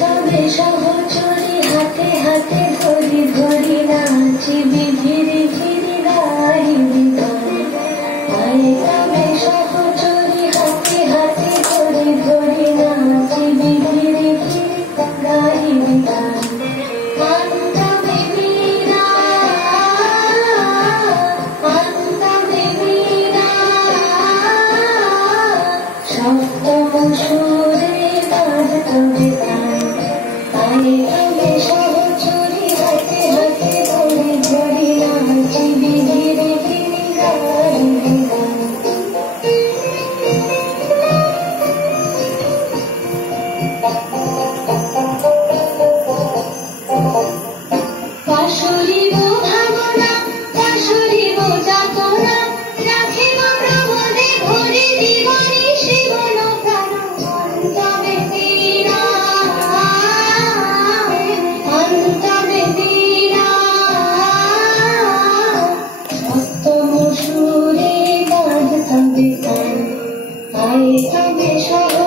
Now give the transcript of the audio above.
তবে সহচরী হাতে হাতে ধরি ধরি নাচি বিধিরি ফিরি গাইবি গান। তবে সহচরী হাতে হাতে ধরি ধরি নাচি বিধিরি ফিরি গাইবি গান। তবে বীণা তবে বীণা সপ্তম সুরে বাজতবে গান। তবে সহচরী হাতে হাতে ধরি ধরি নাচি বিধিরি ফিরি গাইবি গান। পাশরিব ভাবনা পাশরিব যাতনা রাখিব প্রমোদে ভরে জীবনী শিবন প্রাণ। তবে বীণা তবে বীণা সপ্তম সুরে বাজতবে গান। তবে সহ